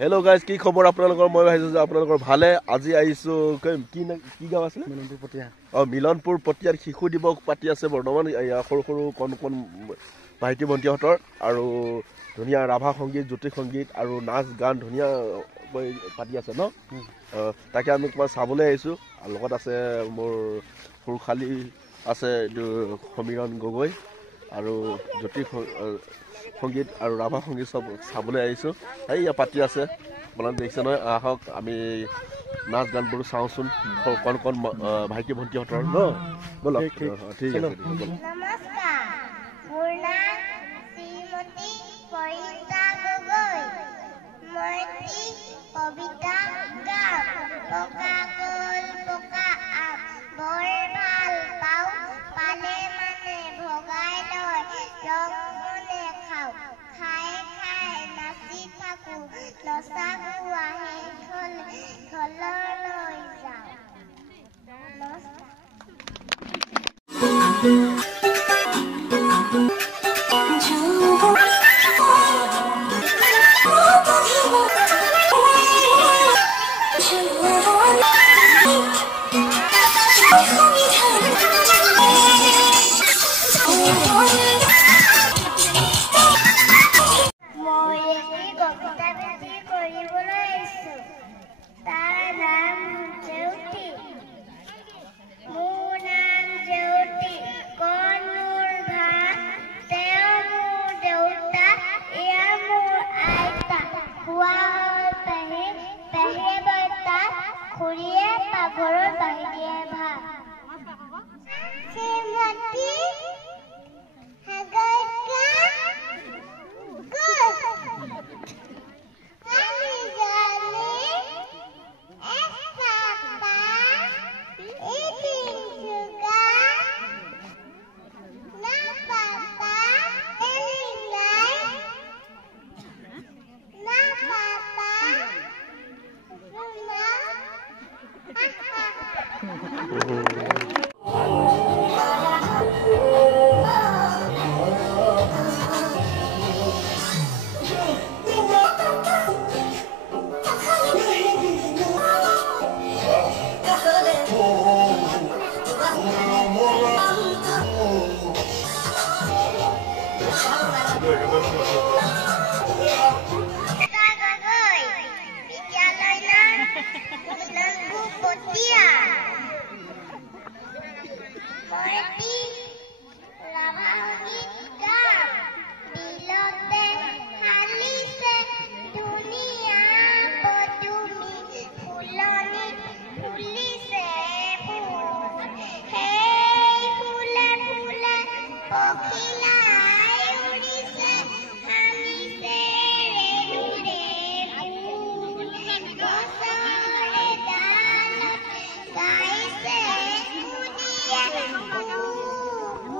Hello' guys, কি খবৰ আপোনালোকৰ? মই ভাবিছোঁ যে আপোনালোকৰ ভালে। আজি আহিছোঁ কি গাঁও আছিলে? মিলনপুৰ পটীয়া। মিলনপুৰ পটীয়াত শিশু দিৱস পাতি আছে বৰ্তমান। সৰু সৰু কণ ভাইটি ভণ্টিহঁতৰ আৰু ধুনীয়া ৰাভা সংগীত, জ্যোতি সংগীত আৰু নাচ গান ধুনীয়াকৈ পাতি আছে ন। তাকে আমি তোমাৰ চাবলৈ আহিছোঁ। লগত আছে মোৰ সুৰশালী আছে, এইটো সমীৰণ গগৈ আৰু জ্যোতি সংগীত আৰু ৰাভা সংগীত চব চাবলৈ আহিছোঁ। এইয়া পাতি আছে, আপোনালোকে দেখিছে নহয়। আহক আমি নাচ গানবোৰ চাওঁচোন, কণ ভাইটি ভণ্টিহঁতৰ ন। ব'লক, ঠিক আছে। নমস্কাৰ, মোৰ নাম শ্ৰীমতী পৰিতা গগৈ। মই কবিতা গাম। পকা কল পকা আম বৰ ভাল পাওঁ, পালে মানে ভগাই লয় ৰঙনে খাওঁ। খাই খাই নাচি থাকো, নচাকো আহি ঘৰলৈ যাওঁ।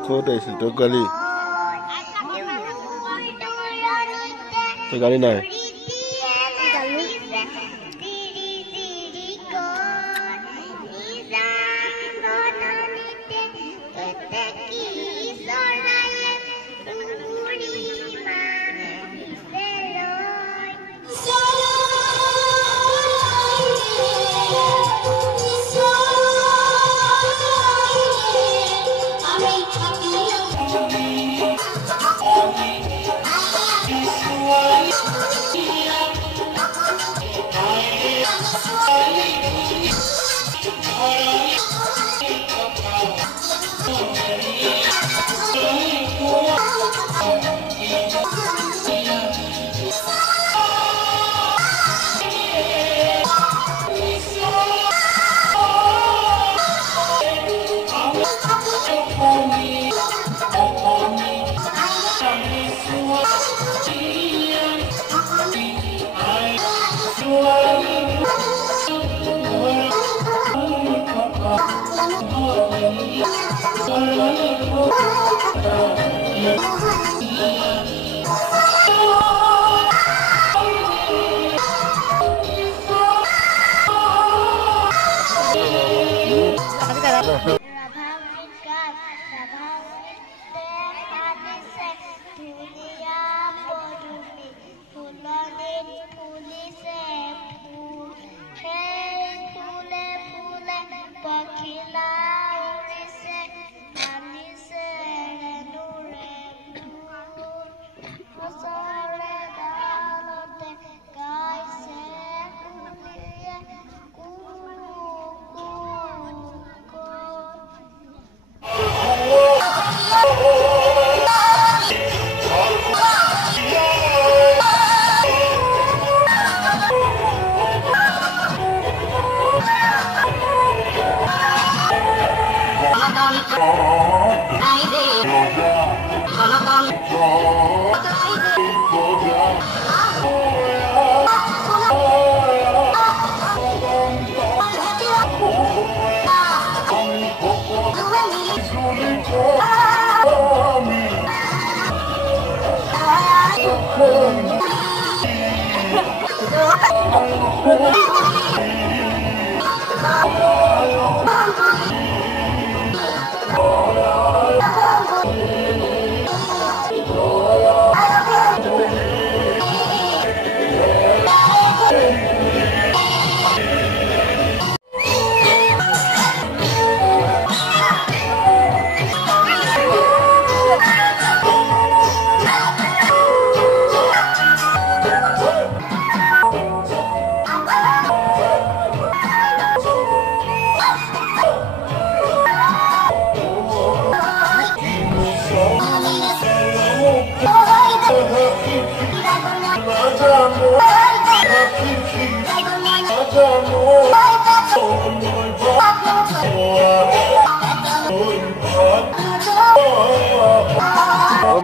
ক'ত আহিছিল তোৰ গাড়ী? তোৰ গাড়ী নাই?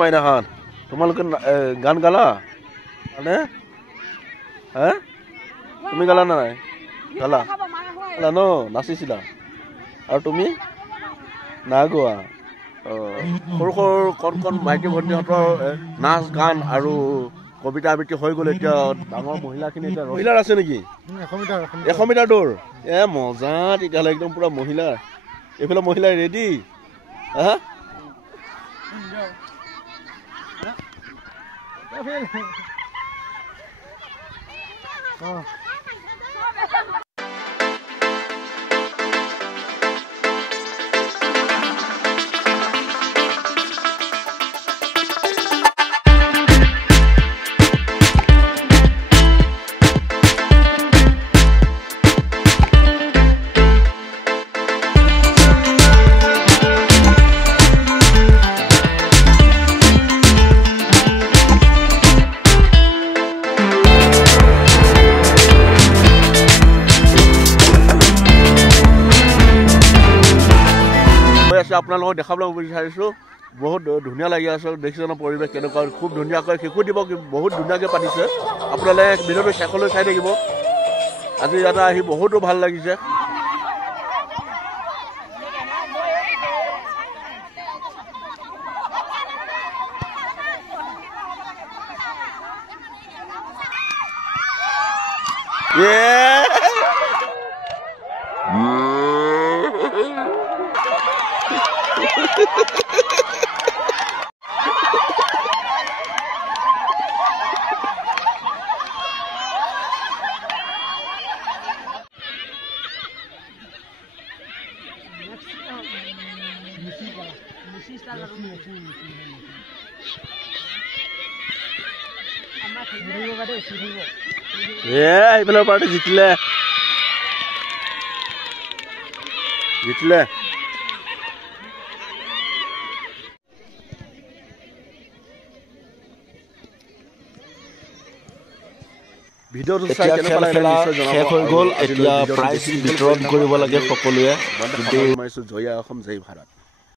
মাইনাখান তোমালোকে গান গালা মানে হা তুমি গালা না নাই গালা গালা ন নাচিছিলা আৰু তুমি না গোৱা সৰু সৰু কণ মাইকী ভণ্টিহঁতৰ নাচ গান আৰু কবিতা আবৃত্তি হৈ গ'ল এতিয়া ডাঙৰ মহিলাখিনি এতিয়া মহিলাৰ আছে নেকি 100 মিটাৰ দৌৰ মজা তেতিয়াহ'লে একদম পুৰা মহিলা এইফালে মহিলা ৰেডি হা আপোনালোকক দেখাবলৈ বিচাৰিছোঁ বহুত ধুনীয়া লাগি আছে দেখিছে ন পৰিৱেশ কেনেকুৱা খুব ধুনীয়াকৈ শিশু দিৱস বহুত ধুনীয়াকৈ পাতিছে আপোনালোকে ভিডিঅ'টো শেষলৈ চাই থাকিব আজি ইয়াতে আহি বহুতো ভাল লাগিছে এইফালৰ পাৰ্টি জিতিলে ভিডিঅ'টো চাই কেনেকুৱা লাগিলে শেষ হৈ গ'ল এতিয়া প্ৰাইজ বিতৰণ কৰিব লাগে সকলোৱে কিন্তু জয়া অসম জয় ভাৰত।